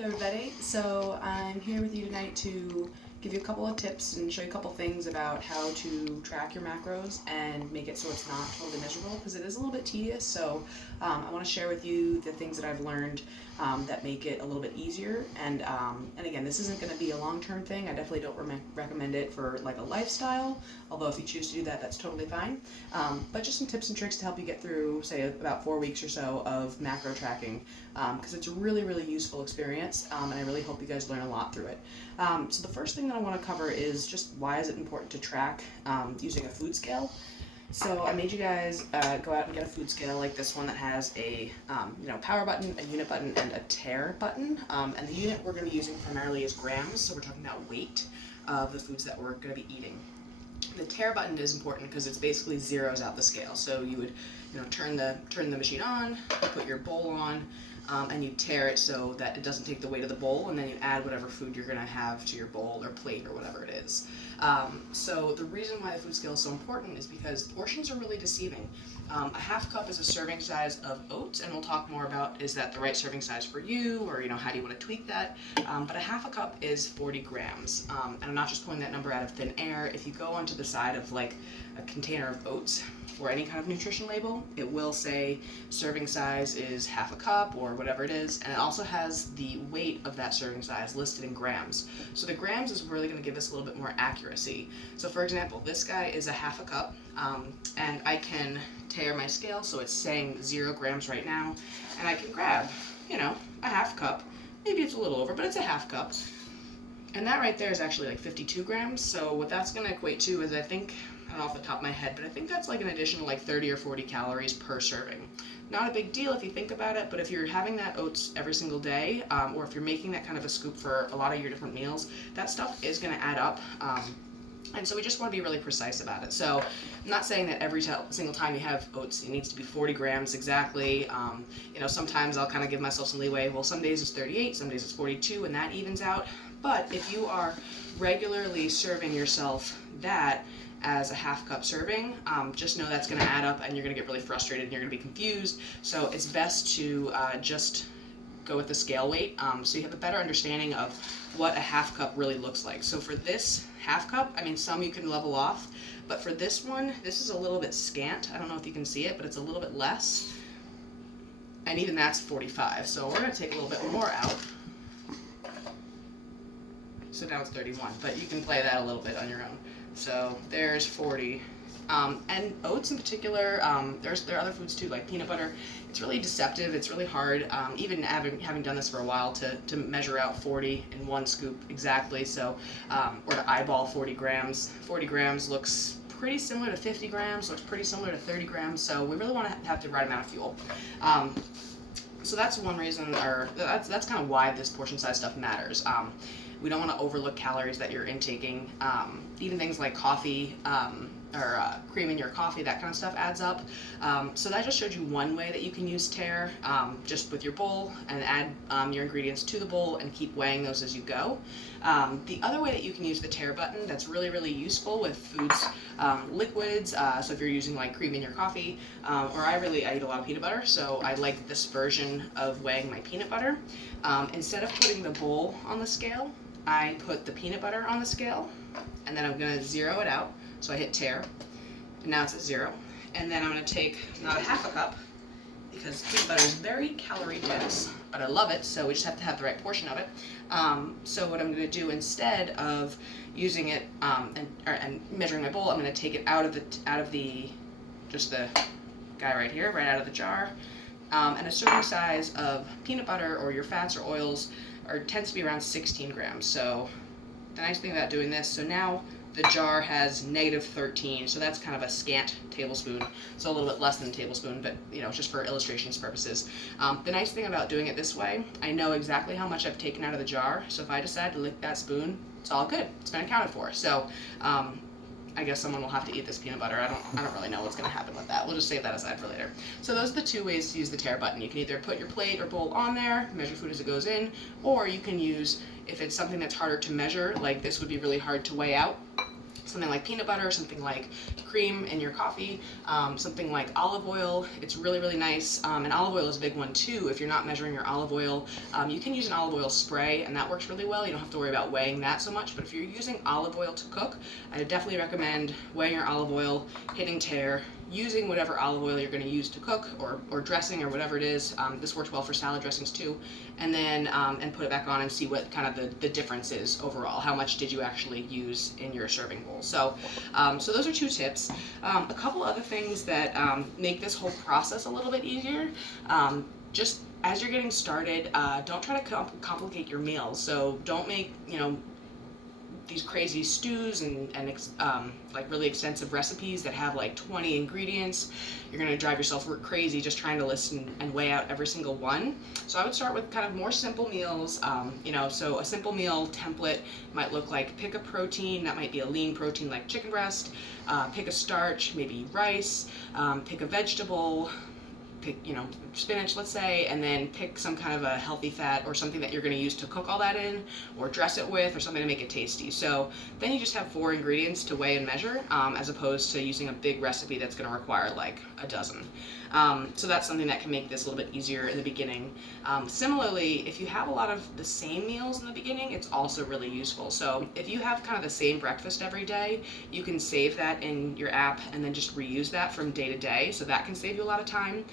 Hello everybody, so I'm here with you tonight to give you a couple of tips and show you a couple things about how to track your macros and make it so it's not totally miserable, because it is a little bit tedious. So I want to share with you the things that I've learned that make it a little bit easier, and again, this isn't going to be a long-term thing. I definitely don't recommend it for like a lifestyle, although if you choose to do that, that's totally fine. But just some tips and tricks to help you get through, say, about 4 weeks or so of macro tracking, because it's a really, really useful experience, and I really hope you guys learn a lot through it. So the first thing that I want to cover is just why is it important to track using a food scale. So I made you guys go out and get a food scale like this one that has a power button, a unit button, and a tare button. And the unit we're going to be using primarily is grams, so we're talking about weight of the foods that we're going to be eating. The tare button is important because it's basically zeros out the scale. So you would turn the machine on, put your bowl on, and you tare it so that it doesn't take the weight of the bowl, and then you add whatever food you're going to have to your bowl or plate or whatever it is. So the reason why the food scale is so important is because portions are really deceiving. A half cup is a serving size of oats, and we'll talk more about is that the right serving size for you, or how do you want to tweak that. But a half a cup is 40 grams, and I'm not just pulling that number out of thin air. If you go onto the side of like a container of oats or any kind of nutrition label, it will say serving size is half a cup or whatever it is, and it also has the weight of that serving size listed in grams. So the grams is really going to give us a little bit more accuracy. So for example, this guy is a half a cup, and I can tare my scale so it's saying 0 grams right now, and I can grab a half cup. Maybe it's a little over, but it's a half cup, and that right there is actually like 52 grams. So what that's going to equate to is, I think, I don't know off the top of my head, but I think that's like an additional like 30 or 40 calories per serving. Not a big deal if you think about it, but if you're having that oats every single day, or if you're making that kind of a scoop for a lot of your different meals, that stuff is going to add up. And so we just want to be really precise about it. So I'm not saying that every single time you have oats, it needs to be 40 grams exactly. Sometimes I'll kind of give myself some leeway. Well, some days it's 38, some days it's 42, and that evens out. But if you are regularly serving yourself that as a half cup serving, just know that's going to add up, and you're going to get really frustrated and you're going to be confused. So it's best to just go with the scale weight, so you have a better understanding of what a half cup really looks like. So for this half cup, some you can level off, but for this one, this is a little bit scant. I don't know if you can see it, but it's a little bit less, and even that's 45. So we're going to take a little bit more out. So now it's 31, but you can play that a little bit on your own. So there's 40. And oats in particular, there are other foods too, like peanut butter. It's really deceptive. It's really hard, even having done this for a while, to measure out 40 in one scoop exactly. So, or to eyeball 40 grams. 40 grams looks pretty similar to 50 grams, looks pretty similar to 30 grams. So we really want to have the right amount of fuel. So that's one reason, or that's kind of why this portion size stuff matters. We don't want to overlook calories that you're intaking. Even things like coffee, or cream in your coffee, that kind of stuff adds up. So that just showed you one way that you can use tare, just with your bowl, and add your ingredients to the bowl and keep weighing those as you go. The other way that you can use the tare button that's really, really useful with foods, liquids, so if you're using like cream in your coffee, or I eat a lot of peanut butter, so I like this version of weighing my peanut butter. Instead of putting the bowl on the scale, I put the peanut butter on the scale, and then I'm going to zero it out. So I hit tare, and now it's at 0. And then I'm going to take not a half a cup, because peanut butter is very calorie dense, but I love it, so we just have to have the right portion of it. So what I'm going to do, instead of using it and measuring my bowl, I'm going to take it out of the just the guy right here, right out of the jar. And a serving size of peanut butter or your fats or oils tends to be around 16 grams. So the nice thing about doing this, so now the jar has -13, so that's kind of a scant tablespoon, so a little bit less than a tablespoon, but just for illustration's purposes. The nice thing about doing it this way, I know exactly how much I've taken out of the jar, so if I decide to lick that spoon, it's all good. It's been accounted for. So I guess someone will have to eat this peanut butter. I don't really know what's going to happen with that. We'll just save that aside for later. So those are the two ways to use the tare button. You can either put your plate or bowl on there, measure food as it goes in, or you can use, if it's something that's harder to measure, like this would be really hard to weigh out, something like peanut butter, something like cream in your coffee, something like olive oil. It's really, really nice. And olive oil is a big one too. If you're not measuring your olive oil, you can use an olive oil spray, and that works really well. You don't have to worry about weighing that so much. But if you're using olive oil to cook, I definitely recommend weighing your olive oil, hitting tare, using whatever olive oil you're going to use to cook or dressing or whatever it is. This works well for salad dressings too. And then and put it back on and see what kind of the difference is overall. How much did you actually use in your serving bowl? So, so those are 2 tips. A couple other things that make this whole process a little bit easier. Just as you're getting started, don't try to complicate your meals. So don't make, these crazy stews and like really extensive recipes that have like 20 ingredients. You're going to drive yourself crazy just trying to listen and weigh out every single one. So I would start with kind of more simple meals. So a simple meal template might look like pick a protein. That might be a lean protein like chicken breast. Pick a starch, maybe rice. Pick a vegetable. Pick, spinach, let's say, and then pick some kind of a healthy fat or something that you're going to use to cook all that in, or dress it with, or something to make it tasty. So then you just have 4 ingredients to weigh and measure, as opposed to using a big recipe that's going to require like a dozen. So that's something that can make this a little bit easier in the beginning. Similarly, if you have a lot of the same meals in the beginning, it's also really useful. So if you have kind of the same breakfast every day, you can save that in your app and then just reuse that from day to day. So that can save you a lot of time.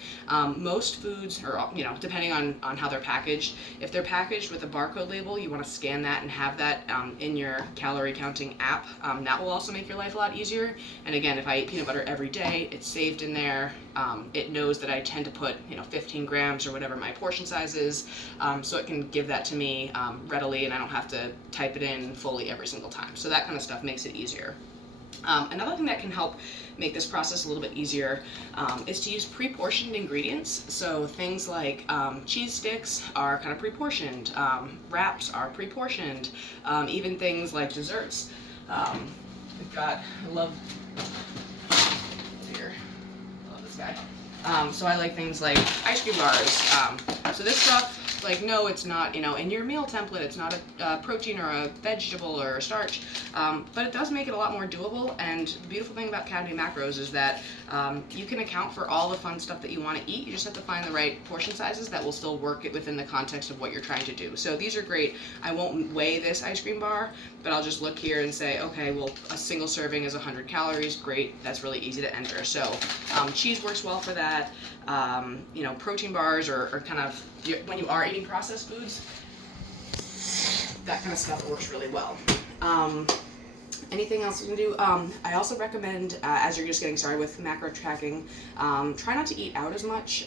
Most foods, or depending on how they're packaged, if they're packaged with a barcode label, you want to scan that and have that in your calorie counting app. That will also make your life a lot easier. And again, if I eat peanut butter every day, it's saved in there. It knows that I tend to put 15 grams or whatever my portion size is, so it can give that to me readily, and I don't have to type it in fully every single time. So that kind of stuff makes it easier. Another thing that can help make this process a little bit easier is to use pre-portioned ingredients. So things like cheese sticks are kind of pre-portioned, wraps are pre-portioned, even things like desserts. We've got, I love this guy. So I like things like ice cream bars. So this stuff, like, no, it's not, in your meal template, it's not a protein or a vegetable or a starch, but it does make it a lot more doable. And the beautiful thing about Academy Macros is that you can account for all the fun stuff that you want to eat. You just have to find the right portion sizes that will still work within the context of what you're trying to do. So these are great. I won't weigh this ice cream bar, but I'll just look here and say, okay, well, a single serving is 100 calories. Great. That's really easy to enter. So cheese works well for that. Protein bars are kind of, when you are eating processed foods, that kind of stuff works really well. Anything else you can do? I also recommend, as you're just getting started with macro tracking, try not to eat out as much.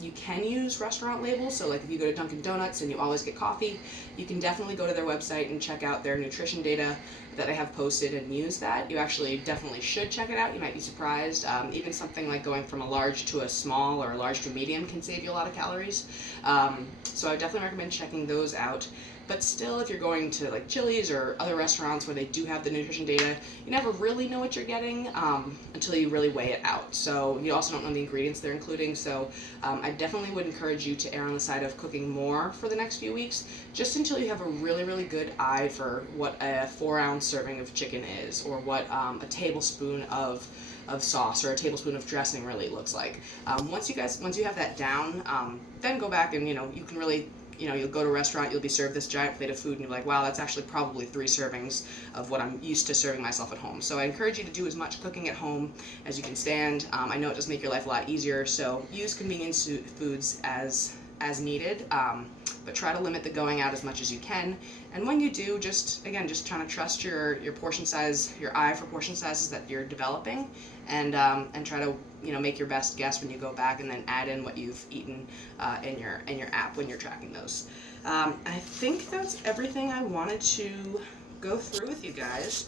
You can use restaurant labels, so like if you go to Dunkin' Donuts and you always get coffee, you can definitely go to their website and check out their nutrition data that they have posted and use that. You actually definitely should check it out. You might be surprised. Even something like going from a large to a small or a large to a medium can save you a lot of calories. So I definitely recommend checking those out. But still, if you're going to like Chili's or other restaurants where they do have the nutrition data, you never really know what you're getting until you really weigh it out. So you also don't know the ingredients they're including. So I definitely would encourage you to err on the side of cooking more for the next few weeks, just until you have a really, really good eye for what a 4-ounce serving of chicken is, or what a tablespoon of sauce or a tablespoon of dressing really looks like. Once you have that down, then go back and you can really, you'll go to a restaurant, you'll be served this giant plate of food, and you're like, wow, that's actually probably 3 servings of what I'm used to serving myself at home. So I encourage you to do as much cooking at home as you can stand. I know it does make your life a lot easier, so use convenience foods as needed, but try to limit the going out as much as you can. And when you do, just trying to trust your portion size, your eye for portion sizes that you're developing, and try to make your best guess when you go back, and then add in what you've eaten in your app when you're tracking those. I think that's everything I wanted to go through with you guys.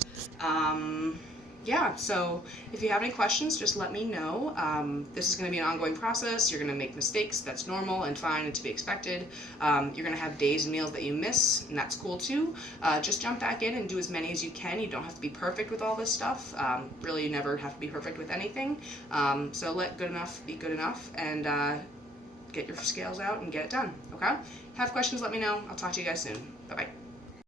Yeah, so if you have any questions, just let me know. This is going to be an ongoing process. You're going to make mistakes. That's normal and fine and to be expected. You're going to have days and meals that you miss, and that's cool too. Just jump back in and do as many as you can. You don't have to be perfect with all this stuff. Really, you never have to be perfect with anything. So let good enough be good enough, and get your scales out and get it done, okay? Have questions, let me know. I'll talk to you guys soon. Bye-bye.